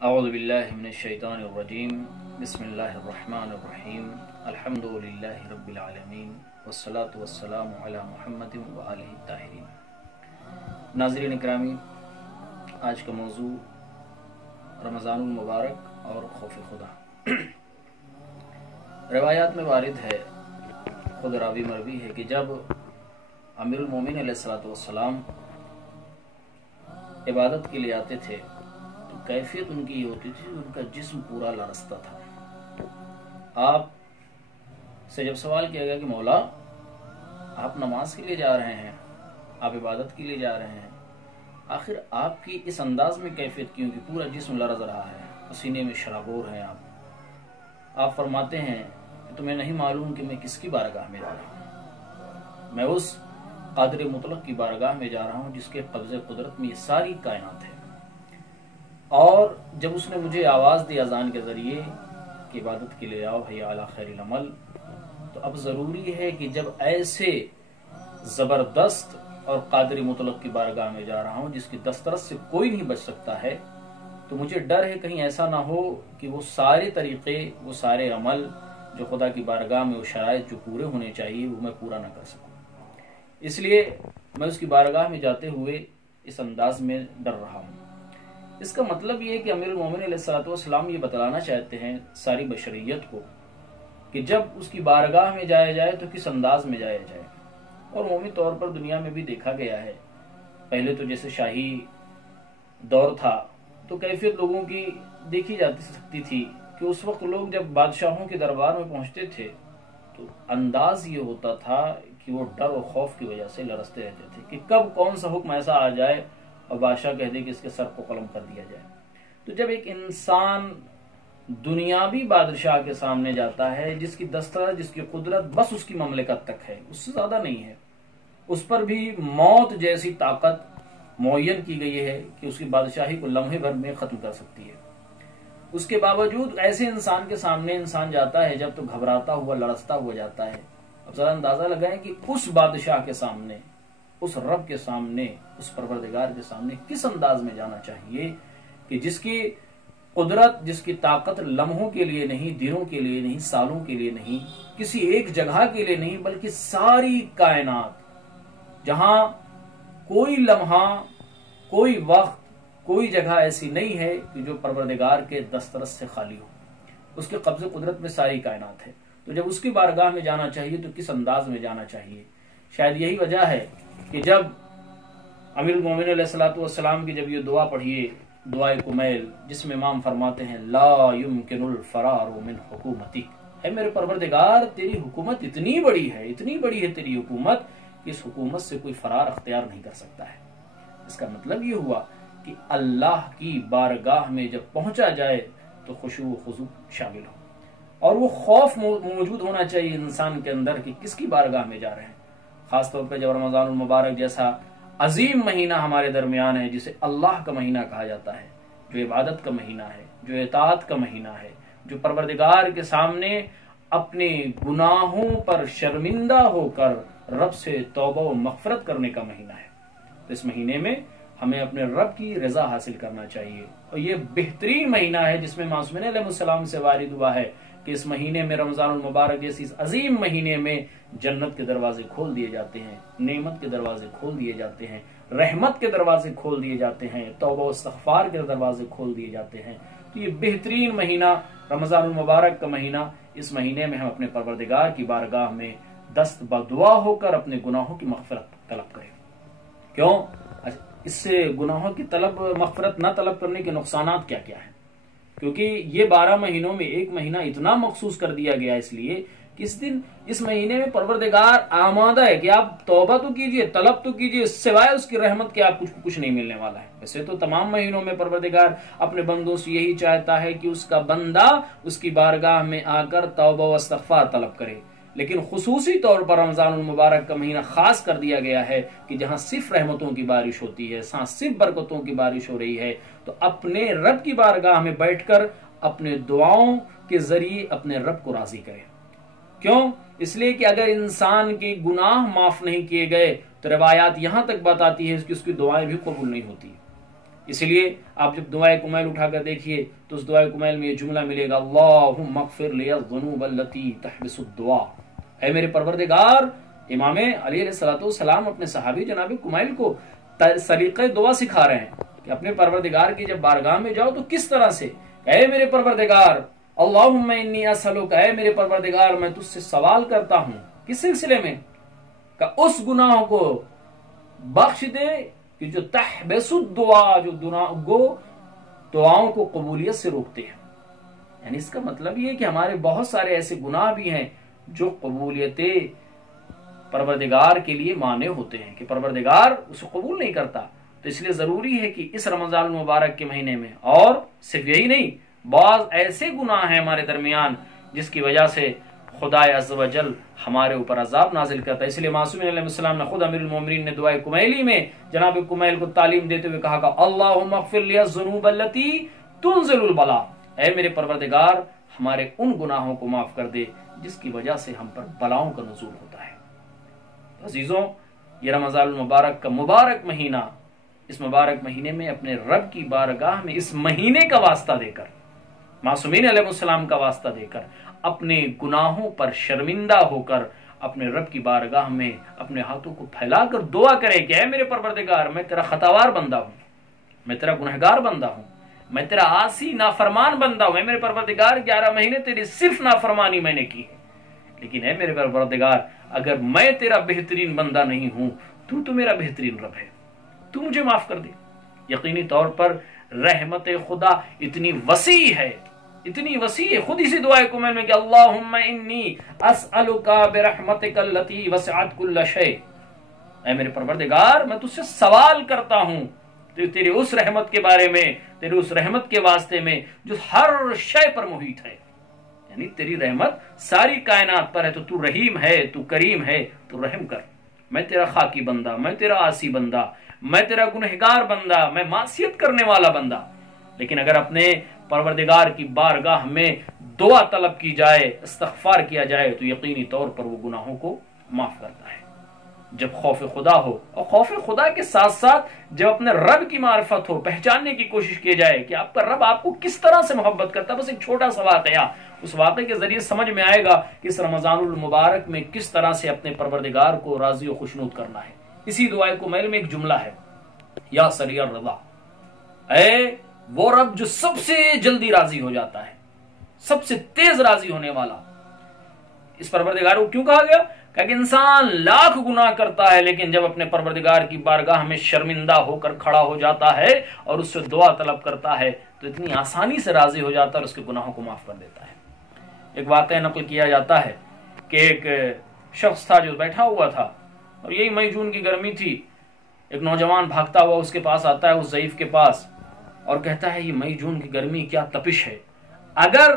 اعوذ باللہ من الشیطان الرجیم بسم اللہ الرحمن الرحیم الحمدللہ رب العالمین والصلاة والسلام علی محمد وآلہ الطاہرین۔ ناظرین اکرامی، آج کا موضوع رمضان المبارک اور خوف خدا۔ روایات میں وارد ہے، خود راوی مروی ہے کہ جب امیر المومنین علیہ السلام عبادت کے لیے آتے تھے تو کیفیت ان کی یہ ہوتی تھی، ان کا جسم پورا لرزتا تھا۔ آپ سے جب سوال کیا گیا کہ مولا آپ نماز کے لیے جا رہے ہیں، آپ عبادت کے لیے جا رہے ہیں، آخر آپ کی اس انداز میں کیفیت کیوں کہ پورا جسم لرز رہا ہے، پسینے میں شرابور ہیں آپ فرماتے ہیں کہ تمہیں نہیں معلوم کہ میں کس کی بارگاہ میں جا رہا ہوں؟ میں اس قادر مطلق کی بارگاہ میں جا رہا ہوں جس کے قبضے قدرت میں یہ ساری کائنات ہے۔ اور جب اس نے مجھے آواز دی اذان کے ذریعے کہ عبادت کے لیے آؤ، حیا علی خیر العمل، تو اب ضروری ہے کہ جب ایسے زبردست اور قادر مطلق کی بارگاہ میں جا رہا ہوں جس کی دسترس سے کوئی نہیں بچ سکتا ہے، تو مجھے ڈر ہے کہیں ایسا نہ ہو کہ وہ سارے طریقے، وہ سارے عمل جو خدا کی بارگاہ میں وہ شرائط جو پورے ہونے چاہیے وہ میں پورا نہ کر سکوں۔ اس لیے میں اس کی بارگاہ میں جاتے ہوئے اس انداز میں ڈر رہا ہوں۔ اس کا مطلب یہ ہے کہ امیر المومنین علیہ السلام یہ بتلانا چاہتے ہیں ساری بشریت کو کہ جب اس کی بارگاہ میں جایا جائے تو کس انداز میں جایا جائے۔ اور عمومی طور پر دنیا میں بھی دیکھا گیا ہے، پہلے تو جیسے شاہی دور تھا تو کیفیت لوگوں کی دیکھی جاتی سکتی تھی کہ اس وقت لوگ جب بادشاہوں کے دربار میں پہنچتے تھے تو انداز یہ ہوتا تھا کہ وہ ڈر اور خوف کی وجہ سے لرزتے رہتے تھے کہ کب کون سا حکم ایسا آ جائے اور بادشاہ کہہ دے کہ اس کے سر کو قلم کر دیا جائے۔ تو جب ایک انسان دنیاوی بادشاہ کے سامنے جاتا ہے جس کی دسترس، جس کی قدرت بس اس کی مملکت تک ہے، اس سے زیادہ نہیں ہے، اس پر بھی موت جیسی طاقت معین کی گئی ہے کہ اس کی بادشاہی کو لمحے بھر میں ختم کر سکتی ہے، اس کے باوجود ایسے انسان کے سامنے انسان جاتا ہے جب تو گھبراتا ہوا، لرزتا ہوا جاتا ہے۔ اب ذرا اندازہ لگائیں کہ اس بادشاہ کے سامنے، اس رب کے سامنے، اس پروردگار کے سامنے کس انداز میں جانا چاہیے کہ جس کی قدرت، جس کی طاقت لمحوں کے لیے نہیں، دنوں کے لیے نہیں، سالوں کے لیے نہیں، کسی ایک جگہ کے لیے نہیں، بلکہ ساری کائنات، جہاں کوئی لمحہ، کوئی وقت، کوئی جگہ ایسی نہیں ہے کہ جو پروردگار کے دسترس سے خالی ہو، اس کے قبض قدرت میں ساری کائنات ہے۔ تو جب اس کی بارگاہ میں جانا چاہیے تو کس انداز میں جانا چاہیے؟ شاید یہی وجہ ہے کہ جب امیر المومنین علیہ السلام کی جب یہ دعا پڑھیے، دعائے کمیل، جس میں امام فرماتے ہیں لا یمکن الفرار من حکومتی، اے میرے پروردگار تیری حکومت اتنی بڑی ہے، اتنی بڑی ہے تیری حکومت کہ اس حکومت سے کوئی فرار اختیار نہیں کر سکتا ہے۔ اس کا مطلب یہ ہوا کہ اللہ کی بارگاہ میں جب پہنچا جائے تو خشوع و خضوع شامل ہو، اور وہ خوف موجود ہونا چاہیے انسان کے اندر کہ کس کی بارگاہ میں جا رہے ہیں۔ خاص طور پہ جب رمضان المبارک جیسا عظیم مہینہ ہمارے درمیان ہے، جسے اللہ کا مہینہ کہا جاتا ہے، جو عبادت کا مہینہ ہے، جو اطاعت کا مہینہ ہے، جو پروردگار کے سامنے اپنے گناہوں پر شرمندہ ہو کر رب سے توبہ و مغفرت کرنے کا مہینہ ہے۔ تو اس مہینے میں ہمیں اپنے رب کی رضا حاصل کرنا چاہیے، اور یہ بہترین مہینہ ہے جس میں معصومین علیہ السلام سے وارد ہوا ہے کہ اس مہینے میں، رمضان المبارک جیسی اس عظیم مہینے میں، جنت کے دروازے کھول دیے جاتے ہیں، نعمت کے دروازے کھول دیے جاتے ہیں، رحمت کے دروازے کھول دیے جاتے ہیں، توبہ و استغفار کے دروازے کھول دیے جاتے ہیں۔ تو یہ بہترین مہینہ رمضان المبارک کا مہینہ، اس مہینے میں ہم اپنے پروردگار کی بارگاہ میں دست بدعا ہو کر اپنے گناہوں کی مغفرت طلب کریں۔ کیوں؟ اس سے گناہوں کی مغفرت نہ طلب کرنے کے نقصانات کیا کیا ہیں؟ کیونکہ یہ 12 مہینوں میں ایک مہینہ اتنا مخصوص کر دیا گیا اس لیے کہ اس مہینے میں پروردگار آمادہ ہے کہ آپ توبہ تو کیجئے، طلب تو کیجئے، سوائے اس کی رحمت کے آپ کچھ نہیں ملنے والا ہے۔ ویسے تو تمام مہینوں میں پروردگار اپنے بندوں سے یہی چاہتا ہے کہ اس کا بندہ اس کی بارگاہ میں آ کر توبہ و استغفار طلب کرے، لیکن خصوصی طور پر رمضان المبارک کا مہینہ خاص کر دیا گیا ہے کہ جہاں صرف رحمتوں کی بارش ہوتی ہے، صرف برکتوں کی بارش ہو رہی ہے، تو اپنے رب کی بارگاہ میں بیٹھ کر اپنے دعاؤں کے ذریعے اپنے رب کو راضی کرے۔ کیوں؟ اس لیے کہ اگر انسان کے گناہ معاف نہیں کیے گئے تو روایات یہاں تک بتاتی ہے کہ اس کی دعائیں بھی قبول نہیں ہوتی۔ اس لیے آپ جب دعائے کمیل اٹھا کر دیکھیے تو اس دعائے کمیل میں یہ جملہ ملے گا، اللہم اغفر لی الذنوب التی تحبس الدعاء، اے میرے پروردگار۔ امام علی علیہ السلام اپنے صحابی جناب کمیل کو سلیقہ دعا سکھا رہے ہیں کہ اپنے پروردگار کی جب بارگاہ میں جاؤ تو کس طرح سے، اے میرے پروردگار، اللہم انی اسألک، اے میرے پروردگار میں تجھ سے سوال کرتا ہوں، کس سلسلے میں، کہ اس گناہوں کو بخش دے کہ جو تحبس الدعاء، جو دعاؤں کو قبولیت سے روکتے ہیں۔ یعنی اس کا مطلب یہ کہ ہمارے بہت سارے ایسے گناہ بھی ہیں جو قبولیت پروردگار کے لیے مانع ہوتے ہیں، کہ پروردگار اسے قبول نہیں کرتا۔ تو اس لیے ضروری ہے کہ اس رمضان المبارک کے مہینے میں، اور صرف یہی نہیں، بعض ایسے گناہ ہیں ہمارے درمیان جس کی وجہ سے خدا عز و جل ہمارے اوپر عذاب نازل کرتا ہے۔ اس لیے معصومین علیہ السلام نے، خود امیر المومنین نے دعائے کمیلی میں جناب کمیل کو تعلیم دیتے ہوئے کہا کہ اللہم اغفر لی الذنوب التی تنزل البلاء، اے میرے پروردگار ہمارے ان گناہوں کو معاف کر دے جس کی وجہ سے ہم پر بلاؤں کا نزول ہوتا ہے۔ عزیزوں، یہ رمضان المبارک کا مبارک مہینہ، اس مبارک مہینے میں اپنے رب کی بارگاہ میں اس مہینے کا واسطہ دے کر، معصومین علیہ السلام کا واسطہ دے کر، اپنے گناہوں پر شرمندہ ہو کر اپنے رب کی بارگاہ میں اپنے ہاتھوں کو پھیلا کر دعا کرے کہ اے میرے پروردگار، میں تیرا خطاوار بندہ ہوں، میں تیرا گنہگار بندہ ہوں، میں تیرا عاصی نافرمان بندہ ہوں، اے میرے پروردگار 11 مہینے تیری صرف نافرمانی میں نے کی ہے، لیکن اے میرے پروردگار اگر میں تیرا بہترین بندہ نہیں ہوں تو میرا بہترین رب ہے، تو مجھے معاف کر دے۔ یقینی طور پر رحمت خدا اتنی وسیع ہے، اتنی وسیع ہے، خود اسی دعائے کمیل میں کہ اللہم انی اسألک برحمتک التی وسعت کل شیء، اے میرے پروردگار میں تجھ سے سوال کرتا ہوں تیری اس رحمت کے بارے میں، تیری اس رحمت کے واسطے میں جو ہر شے پر محیط ہے، یعنی تیری رحمت ساری کائنات پر ہے، تو تو رحیم ہے، تو کریم ہے، تو رحم کر۔ میں تیرا خاکی بندہ، میں تیرا عاصی بندہ، میں تیرا گنہگار بندہ، میں معصیت کرنے والا بندہ، لیکن اگر اپنے پروردگار کی بارگاہ میں دعا طلب کی جائے، استغفار کیا جائے تو یقینی طور پر وہ گناہوں کو معاف کرتا ہے۔ جب خوف خدا ہو، اور خوف خدا کے ساتھ ساتھ جب اپنے رب کی معرفت ہو، پہچاننے کی کوشش کی جائے کہ آپ کا رب آپ کو کس طرح سے محبت کرتا ہے، بس ایک چھوٹا سا واقعہ، اس واقعے کے ذریعے سمجھ میں آئے گا کہ اس رمضان المبارک میں کس طرح سے اپنے پروردگار کو راضی و خوشنود کرنا ہے۔ اسی دعائے کمیل میں ایک جملہ ہے، یا سریع الرضا، اے وہ رب جو سب سے جلدی راضی ہو جاتا ہے، سب سے تیز راضی ہونے والا۔ اس پروردگار کو کیوں کہا گیا؟ کہ انسان لاکھ گناہ کرتا ہے لیکن جب اپنے پروردگار کی بارگاہ میں شرمندہ ہو کر کھڑا ہو جاتا ہے اور اس سے دعا طلب کرتا ہے تو اتنی آسانی سے راضی ہو جاتا ہے اور اس کے گناہوں کو معاف کر دیتا ہے۔ ایک واقعہ نقل کیا جاتا ہے کہ ایک شخص تھا جو بیٹھا ہوا تھا، اور یہی مئی جون کی گرمی تھی، ایک نوجوان بھاگتا ہوا اس کے پاس آتا ہے، اس ضعیف کے پاس، اور کہتا ہے یہ مئی جون کی گرمی کیا تپش ہے، اگر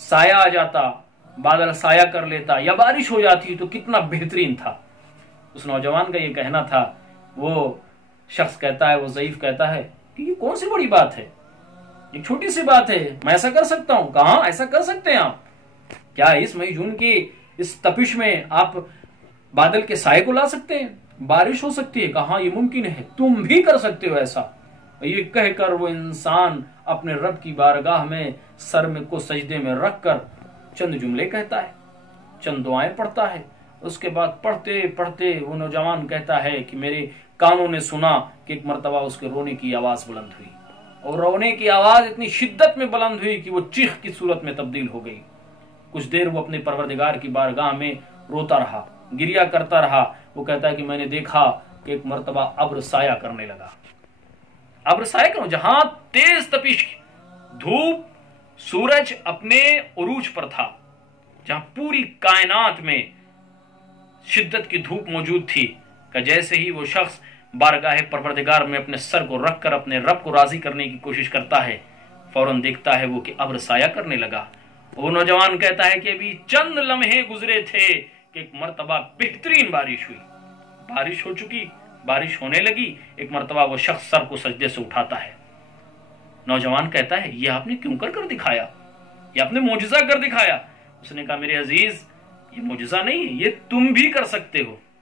سایہ آ جاتا، بادل سایہ کر لیتا یا بارش ہو جاتی تو کتنا بہترین تھا۔ اس نوجوان کا یہ کہنا تھا۔ وہ شخص کہتا ہے، وہ ضعیف کہتا ہے کہ یہ کون سی بڑی بات ہے، یہ چھوٹی سی بات ہے، میں ایسا کر سکتا ہوں؟ کہاں ایسا کر سکتے ہیں آپ؟ کیا اس مئی جون کی اس تپش میں آپ بادل کے سائے کو لا سکتے ہیں؟ بارش ہو سکتی ہے؟ کہاں یہ ممکن ہے، تم بھی کر سکتے ہو ایسا۔ یہ کہہ کر وہ انسان اپنے رب کی بارگاہ میں سر میں کو سجدے میں رکھ کر چند جملے کہتا ہے، چند دعائیں پڑھتا ہے۔ اس کے بعد پڑھتے پڑھتے وہ نوجوان کہتا ہے کہ میرے کانوں نے سنا کہ ایک مرتبہ اس کے رونے کی آواز بلند ہوئی، اور رونے کی آواز اتنی شدت میں بلند ہوئی کہ وہ چیخ کی صورت میں تبدیل ہو گئی۔ کچھ دیر وہ اپنے پروردگار کی بارگاہ میں روتا رہا، گریا کرتا رہا۔ وہ کہتا ہے کہ میں نے دیکھا کہ ایک مرتبہ ابر سایہ کرنے لگا۔ ابر سایہ کروں، جہاں تیز تپش دھوپ، سورج اپنے عروج پر تھا، جہاں پوری کائنات میں شدت کی دھوپ موجود تھی، کہ جیسے ہی وہ شخص بارگاہ پروردگار میں اپنے سر کو رکھ کر اپنے رب کو راضی کرنے کی کوشش کرتا ہے، فوراً دیکھتا ہے وہ کہ ابر سایہ کرنے لگا۔ وہ نوجوان کہتا ہے کہ ابھی چند لمحے گزرے تھے کہ ایک مرتبہ بہترین بارش ہوئی، بارش ہو چکی، بارش ہونے لگی۔ ایک مرتبہ وہ شخص سر کو سجدے سے اٹھاتا ہے۔ نوجوان کہتا ہے یہ آپ نے کیوں کر دکھایا، یہ آپ نے معجزہ کر دکھایا۔ اس نے کہا میرے عزیز، یہ معجزہ نہیں ہے، یہ تم بھی کر سکتے ہو،